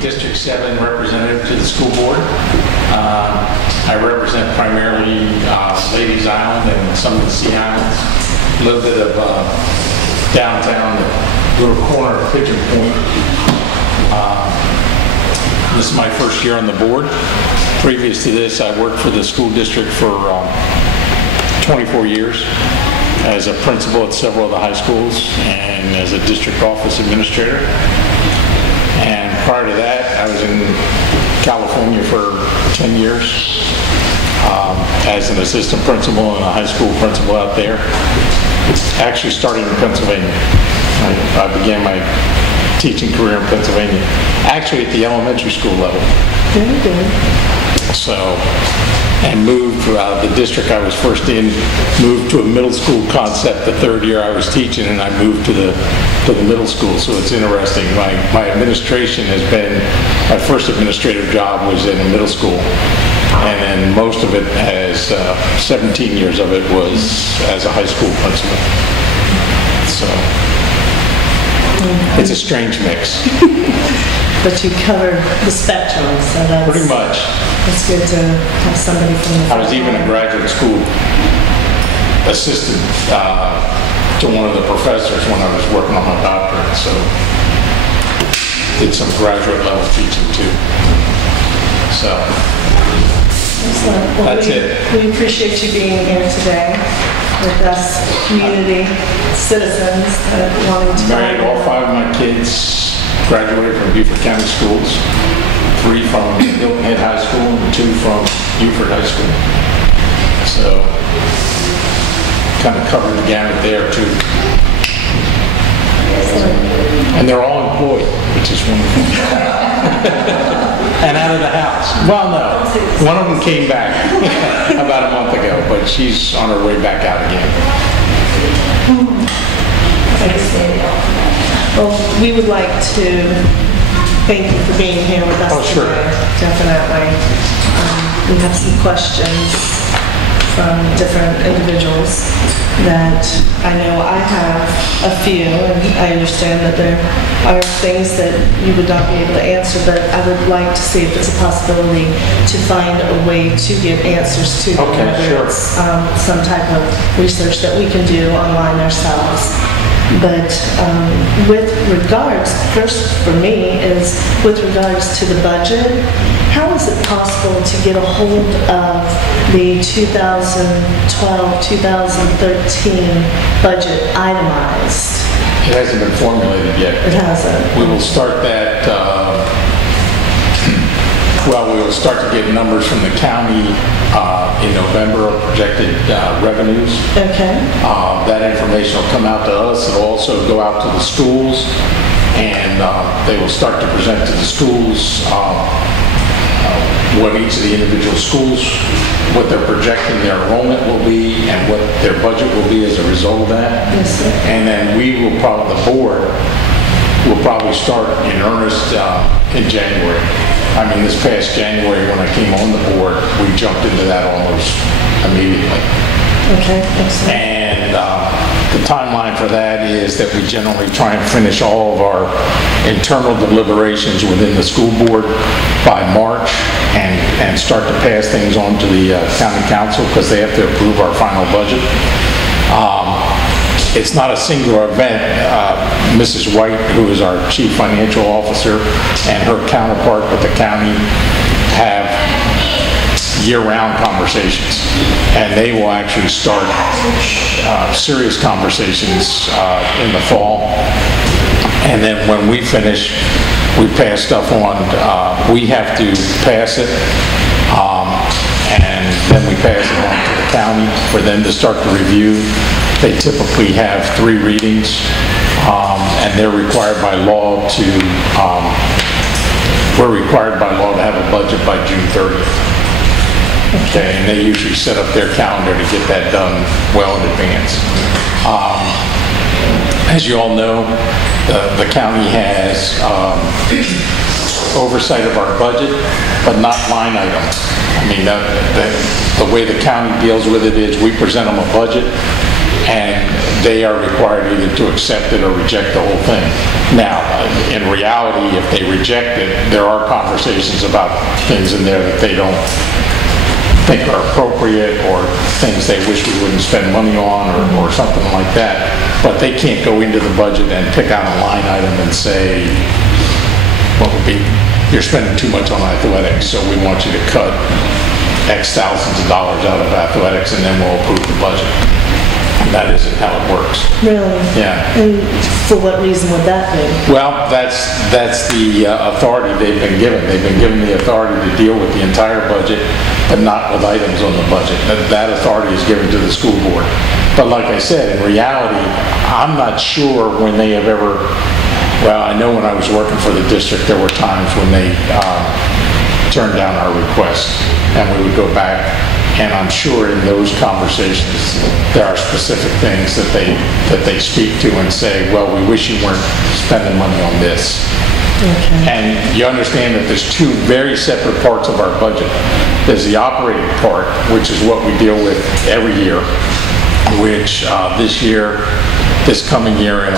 District 7 representative to the school board. I represent primarily Ladies Island and some of the Sea Islands, a little bit of downtown, the little corner of Pigeon Point. This is my first year on the board. Previous to this, I worked for the school district for 24 years as a principal at several of the high schools and as a district office administrator. And prior to that, I was in California for 10 years as an assistant principal and a high school principal out there. Actually started in Pennsylvania. I began my teaching career in Pennsylvania, actually at the elementary school level. Very good. So, and moved the district I was first in, moved to a middle school concept the third year I was teaching, and I moved to the middle school. So it's interesting. My administration has been, my first administrative job was in a middle school, and then most of it has 17 years of it was as a high school principal. So it's a strange mix. But you cover the spectrum, so that's pretty much. It's good to have somebody from the I was even a graduate school assistant to one of the professors when I was working on my doctorate, so did some graduate level teaching too. So excellent. Well, that's it. We appreciate you being here today with us, community citizens that wanting to Married all 5 of my kids. Graduated from Beaufort County Schools, 3 from Hilton Head High School and 2 from Beaufort High School. So, kind of covered the gamut there too. And they're all employed, which is wonderful. And out of the house. Well, no, one of them came back about a month ago, but she's on her way back out again. Well, we would like to thank you for being here with us sure. today. Definitely. We have some questions from different individuals that I know I have a few, and I understand that there are things that you would not be able to answer, but I would like to see if it's a possibility to find a way to get answers to them. Okay, sure. It's some type of research that we can do online ourselves. But with regards, first for me is with regards to the budget, how is it possible to get a hold of the 2012-2013 budget itemized? It hasn't been formulated yet. It hasn't. We will start that, well, we will start to get numbers from the county in November of projected revenues. Okay. That information will come out to us. It'll also go out to the schools, and they will start to present to the schools what each of the individual schools, what they're projecting their enrollment will be, and what their budget will be as a result of that. Yes, sir. And then we will probably, the board will probably start in earnest in January. I mean, this past January when I came on the board, we jumped into that almost immediately. Okay, excellent. And the timeline for that is that we generally try and finish all of our internal deliberations within the school board by March and start to pass things on to the county council because they have to approve our final budget. It's not a singular event. Mrs. White, who is our chief financial officer, and her counterpart with the county have year-round conversations, and they will actually start serious conversations in the fall. And then when we finish, we pass stuff on. We have to pass it, and then we pass it on to the county for them to start to review. They typically have 3 readings, and they're required by law to, we're required by law to have a budget by June 30th. Okay, and they usually set up their calendar to get that done well in advance. As you all know, the county has oversight of our budget, but not line items. I mean, the way the county deals with it is we present them a budget, and they are required either to accept it or reject the whole thing. Now, in reality, if they reject it, there are conversations about things in there that they don't think are appropriate, or things they wish we wouldn't spend money on, or something like that. But they can't go into the budget and pick out a line item and say, what would be, you're spending too much on athletics, so we want you to cut X thousands of dollars out of athletics, and then we'll approve the budget. And that isn't how it works. Really? Yeah. And for what reason would that be? Well, that's the authority they've been given. They've been given the authority to deal with the entire budget, but not with items on the budget. That authority is given to the school board. But like I said, in reality, I'm not sure when they have ever, well, I know when I was working for the district, there were times when they turned down our request, and we would go back. And I'm sure in those conversations, there are specific things that they speak to and say, well, we wish you weren't spending money on this. Okay. And you understand that there's two very separate parts of our budget. There's the operating part, which is what we deal with every year, which this coming year in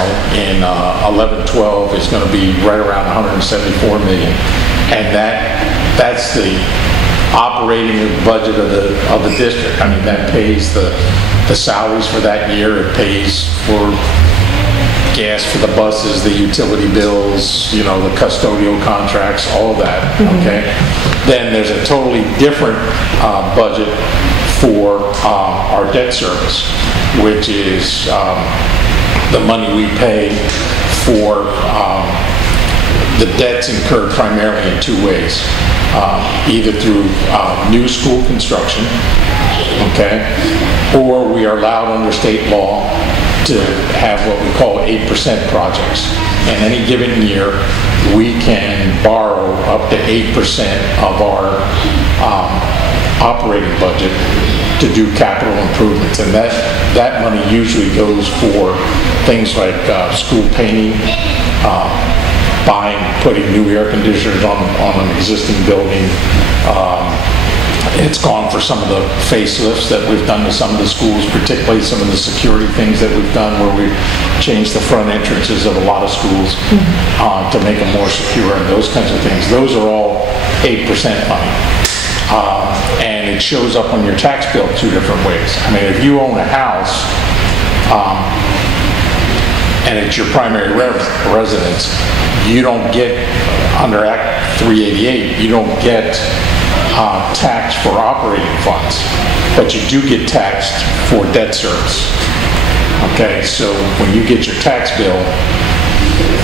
11-12 is going to be right around 174 million. And that's the operating budget of the district. I mean, that pays the salaries for that year. It pays for gas for the buses, the utility bills, you know, the custodial contracts, all of that, okay? Then there's a totally different budget for our debt service, which is the money we pay for the debts incurred primarily in two ways. Either through new school construction, okay, or we are allowed under state law to have what we call 8% projects. In any given year, we can borrow up to 8% of our operating budget to do capital improvements, and that money usually goes for things like school painting, putting new air conditioners on an existing building. It's gone for some of the facelifts that we've done to some of the schools, particularly some of the security things that we've done, where we've changed the front entrances of a lot of schools to make them more secure, and those kinds of things. Those are all 8% money. And it shows up on your tax bill two different ways. I mean, if you own a house, and it's your primary residence, you don't get, under Act 388, you don't get taxed for operating funds, but you do get taxed for debt service. Okay, so when you get your tax bill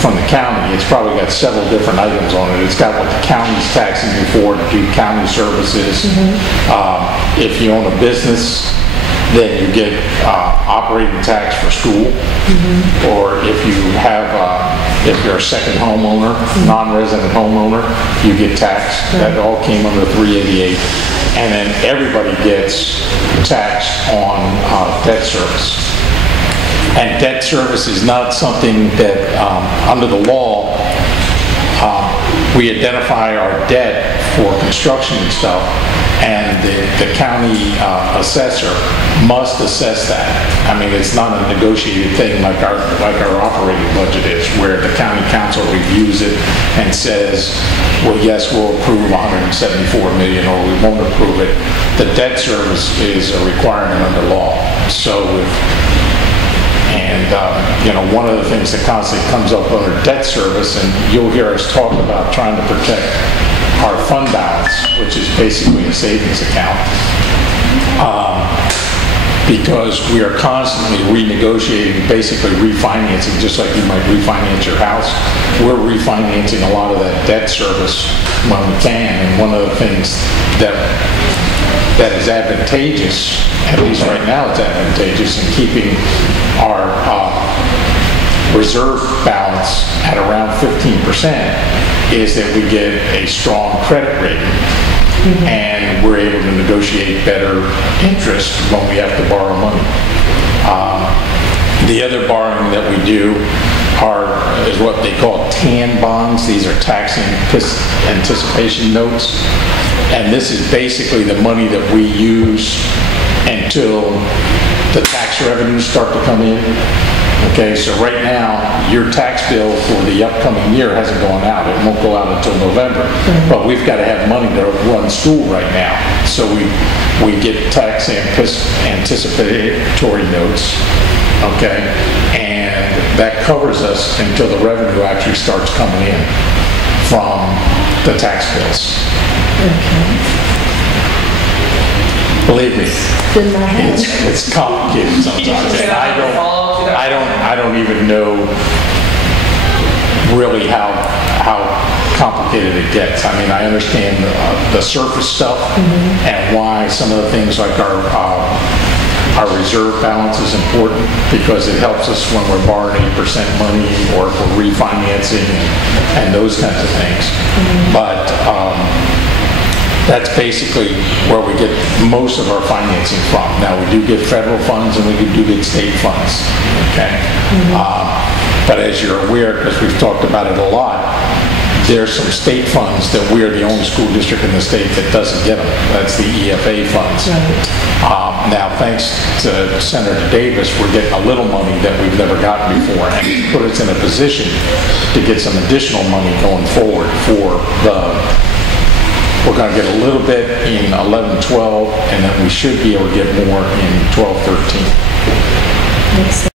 from the county, it's probably got several different items on it. It's got what the county's taxing you for to do county services. If you own a business, then you get operating tax for school, or if you're a second homeowner, non-resident homeowner, you get taxed. That all came under 388. And then everybody gets taxed on debt service. And debt service is not something that, under the law, we identify our debt for construction and stuff, and the county assessor must assess that. I mean, it's not a negotiated thing like our operating budget is, where the county council reviews it and says, well, yes, we'll approve 174 million, or we won't approve it. The debt service is a requirement under law. So you know, one of the things that constantly comes up under debt service, and you'll hear us talk about trying to protect our fund balance, which is basically a savings account, because we are constantly renegotiating, basically refinancing, just like you might refinance your house. We're refinancing a lot of that debt service when we can, and one of the things that is advantageous, at least right now it's advantageous, in keeping our reserve balance at around 15%, is that we get a strong credit rating, and we're able to negotiate better interest when we have to borrow money. The other borrowing that we do is what they call TAN bonds. These are tax anticipation notes, and this is basically the money that we use until the tax revenues start to come in. Okay, so right now, your tax bill for the upcoming year hasn't gone out. It won't go out until November. But we've got to have money to run school right now. So we get tax anticipatory notes, okay? And that covers us until the revenue actually starts coming in from the tax bills. Believe me, In my head. it's complicated sometimes, and I don't even know really how complicated it gets. I mean, I understand the surface stuff and why some of the things like our reserve balance is important because it helps us when we're borrowing 8% money or if we're refinancing and those kinds of things. But that's basically where we get most of our financing from. Now, we do get federal funds and we do get state funds, okay? But as you're aware, because we've talked about it a lot, there's some state funds that we're the only school district in the state that doesn't get them. That's the EFA funds. Now, thanks to Senator Davis, we're getting a little money that we've never gotten before, and he's put us in a position to get some additional money going forward for we're going to get a little bit in 11-12, and then we should be able to get more in 12-13. Makes sense.